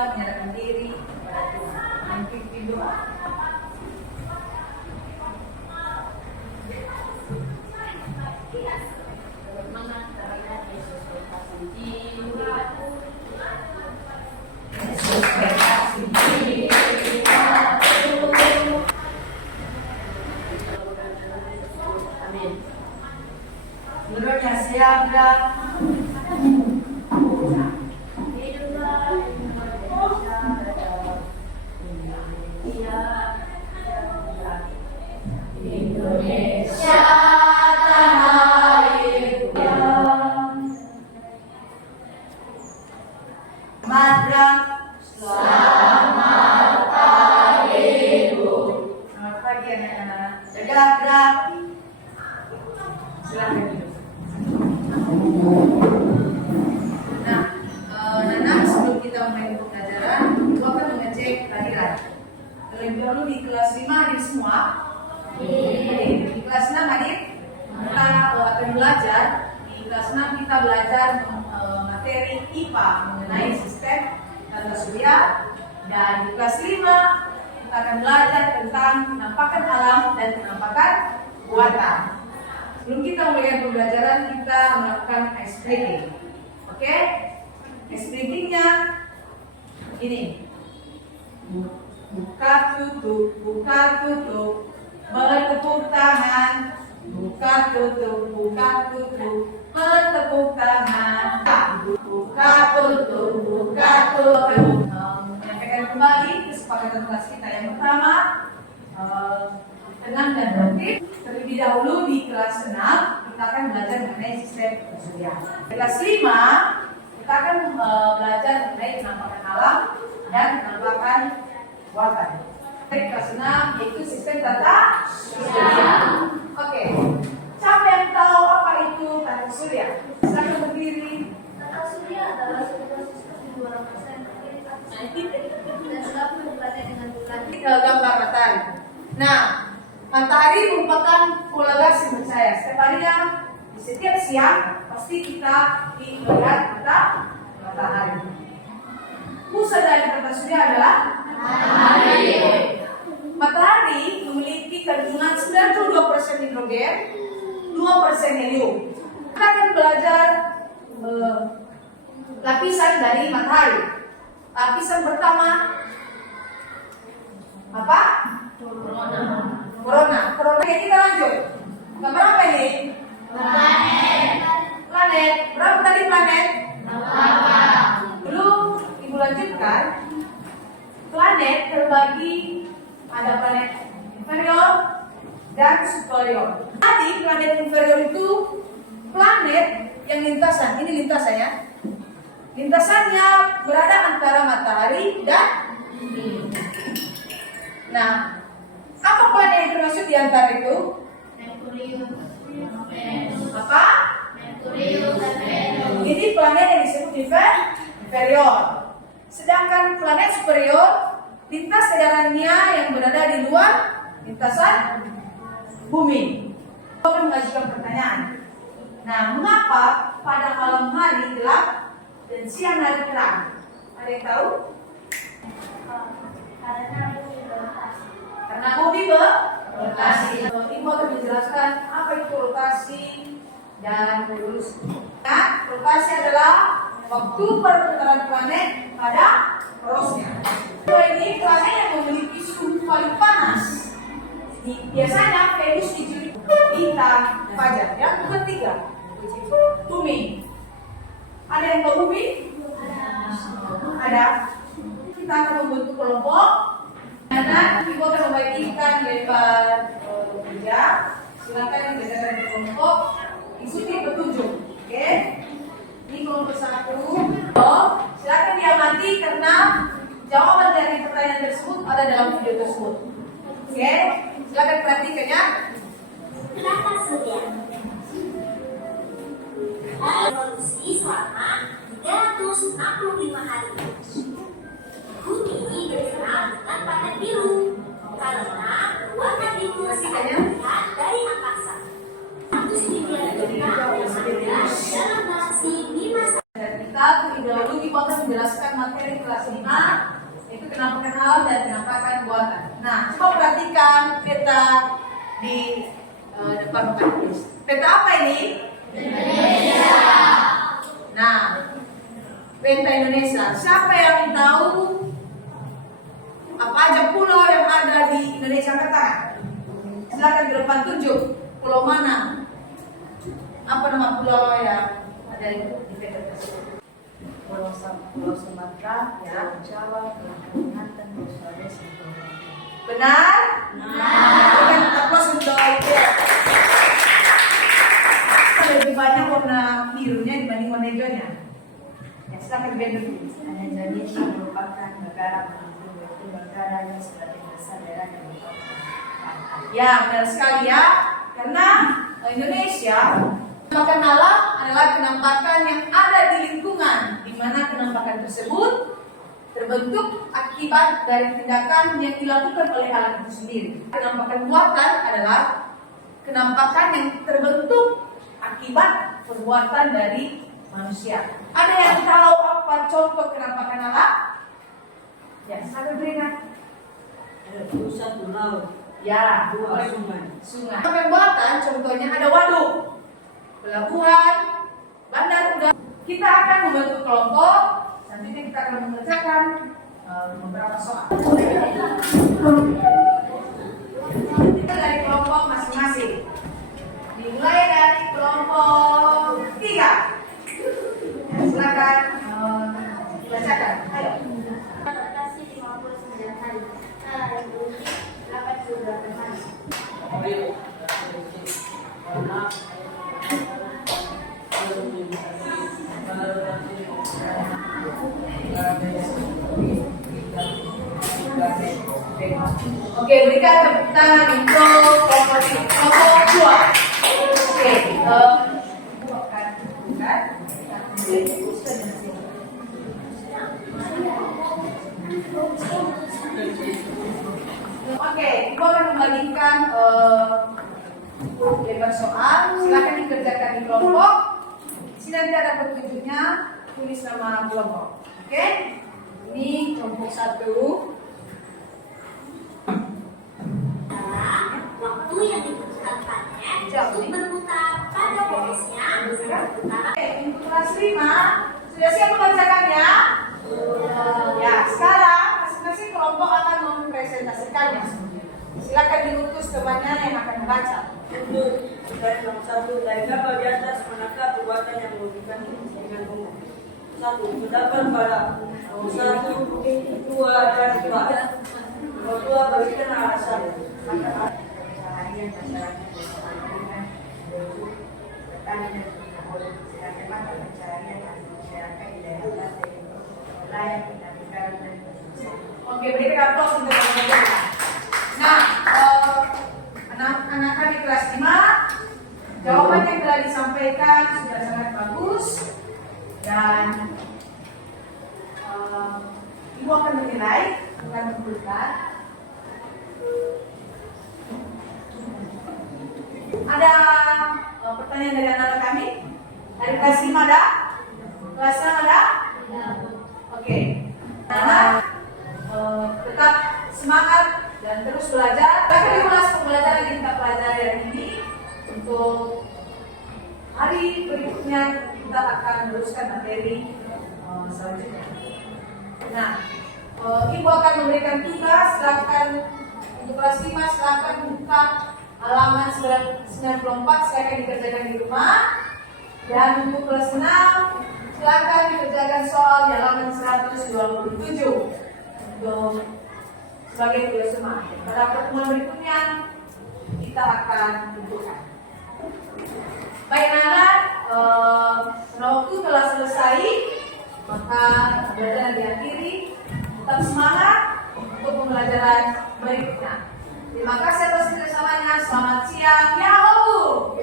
kita menyerahkan diri kepada Tuhan. Memimpin doa. Seluruhnya siaga. Indonesia tanah airku. Madrak. Selamat pagi Ibu. Selamat pagi anak-anak. Jaga gerak. Silakan. Nah, Nana, sebelum kita mulai pembelajaran, Ibu akan mengecek kehadiran. Terlebih dahulu di kelas 5 hadir semua. Di kelas 6 hadir. Kita akan belajar. Di kelas 6 kita belajar materi IPA mengenai sistem tata surya. Dan di kelas 5 kita akan belajar tentang penampakan alam dan penampakan buatan. Sebelum kita mulai pembelajaran, kita melakukan ice breaking. Oke? Ice breakingnya ini. Buka tutup, bertepuk tangan. Buka tutup, bertepuk tangan. Buka tutup. Menyampaikan kembali kesepakatan kelas kita yang pertama. Tenang dan tertib. Terlebih dahulu di kelas 6 kita akan belajar mengenai sistem surya. Di kelas 5 kita akan belajar mengenai penampakan alam dan penampakan buatan. Di kelas 6 yaitu sistem tata surya. Oke. Siapa yang tahu apa itu tata surya? Silakan berdiri. Tata surya adalah sebuah sistem di luar angkasa yang terdiri atas dan dapat berada dengan bulan. Gambar matahari. Nah, matahari merupakan pola gas yang bercahaya. Setiap siang pasti kita melihat matahari. Pusat dari tata surya adalah matahari. Matahari memiliki kandungan 92% hidrogen, 2% helium. Kita akan belajar lapisan dari matahari. Lapisan pertama apa? Corona. Kita lanjut. Gambar apa ini? Planet. Berapa tadi planet? Belum Ibu lanjutkan. Planet terbagi ada planet inferior dan superior. Tadi planet inferior itu planet yang lintasan. Ini lintasannya. Lintasannya berada antara matahari dan bumi. Nah, apa planet yang termasuk di antara itu? Merkurius, Apa? Merkurius dan Venus. Ini planet yang disebut inferior. Sedangkan planet superior, lintas edarannya yang berada di luar lintasan bumi. Saya akan mengajukan pertanyaan. Nah, mengapa pada malam hari gelap dan siang hari terang? Ada yang tahu? Karena bumi berotasi. Ibu akan menjelaskan apa itu rotasi dan evolusi. Nah, rotasi adalah waktu perputaran planet pada porosnya. Ini planet yang memiliki suhu paling panas. Biasanya Venus dijuluki bintang fajar. Yang ketiga, bumi. Ada yang tahu bumi? Ada. Kita akan membentuk kelompok. Karena Ibu akan membagikan lebar kerja. Silakan dibedakan di kelompok. Ikuti petunjuk. Oke? Ini kelompok 1. Silakan diamati karena jawaban dari pertanyaan tersebut ada dalam video tersebut. Oke? Silakan perhatikan ya. Tata surya evolusi selama 365 hari. Bumi dikenal dengan planet biru karena warna biru sangat terlihat dari angkasa. Status dalam galaksi Bima. Dan kita terlebih dahulu Ibu akan menjelaskan materi kelas 5, yaitu penampakan alam dan penampakan buatan. Nah, coba perhatikan peta di depan kampus. Peta apa ini? Indonesia. Nah, peta Indonesia. Siapa yang tahu apa aja pulau yang ada di Indonesia? Kata. Silakan ke depan tunjuk. Pulau mana? Apa nama pulau yang ada di peta tersebut? Pulau Sumatera, Pulau Jawa, Pulau Kalimantan, Pulau Sulawesi, Pulau Bali. Benar? Bukan kita plus untuk itu. Lebih banyak warna birunya dibanding warna hijaunya. Ya, silakan beda dulu. Indonesia merupakan negara penghubung, yaitu negara yang sebagian besar daerahnya merupakan pantai. Ya, benar sekali ya. Karena Indonesia penampakan alam adalah penampakan yang ada di lingkungan, di mana penampakan tersebut terbentuk akibat dari tindakan yang dilakukan oleh alam itu sendiri. Penampakan buatan adalah penampakan yang terbentuk akibat perbuatan dari manusia. Ada yang tahu apa contoh penampakan alam? Ya, saya berikan. Ada satu laut, Ya, dua sungai. sungai. Penampakan buatan contohnya ada waduk, pelabuhan, bandar udara. Kita akan membentuk kelompok. Nanti kita akan mengerjakan beberapa soal. Kita dari kelompok masing-masing. Dimulai dari kelompok 3. Ya, silakan bacakan. Ayo. Adaptasi 59 hari. Cara reproduksi 88 hari. Oke, berikan tepuk tangan untuk kelompok 2. Oke, bukan. Oke, ibu akan membagikan lembar soal. Silakan dikerjakan di kelompok. Di sini nanti ada petunjuknya, tulis nama kelompok. Oke, ini kelompok 1. Waktu yang dibutuhkan planet untuk berputar pada fokusnya berputar. Oke, untuk kelas 5 sudah siap mengerjakannya? Ya, sekarang masing-masing kelompok akan mempresentasikannya. Silakan diutus temannya yang akan membaca. Untuk dari nomor 1, dari kapal di atas manakah perbuatan yang merugikan dengan umum? 1. Terdapat pada nomor 1, 2 dan 4. Nomor 2 berikan alasan. Pencaharian masyarakat berkelanjutan, berwujud, bertani dan berkebun, sedangkan mata pencaharian dan masyarakat di daerah pantai, nelayan, petani garam dan pengungsian. Oke, berikan aplaus untuk teman-teman. Nah, anak-anak di kelas 5, jawaban yang telah disampaikan sudah sangat bagus dan ibu akan menilai, bukan menentukan. Ada pertanyaan dari anak-anak kami? Dari kelas 5 ada? Kelas 6 ada? Oke. Anak tetap semangat dan terus belajar. Kita diulas pembelajaran yang kita pelajari hari ini. Untuk hari berikutnya kita akan meneruskan materi selanjutnya. Nah, ibu akan memberikan tugas. Silakan untuk kelas 5 silakan buka halaman 94, silakan dikerjakan di rumah. Dan untuk kelas 6 silakan dikerjakan soal di halaman 127 untuk sebagai tugas rumah. Pada pertemuan berikutnya kita akan tentukan. Baik anak-anak, karena waktu telah selesai, maka pembelajaran diakhiri. Tetap semangat untuk pembelajaran berikutnya. Terima kasih atas kerjasamanya. Selamat siang. Yahoo!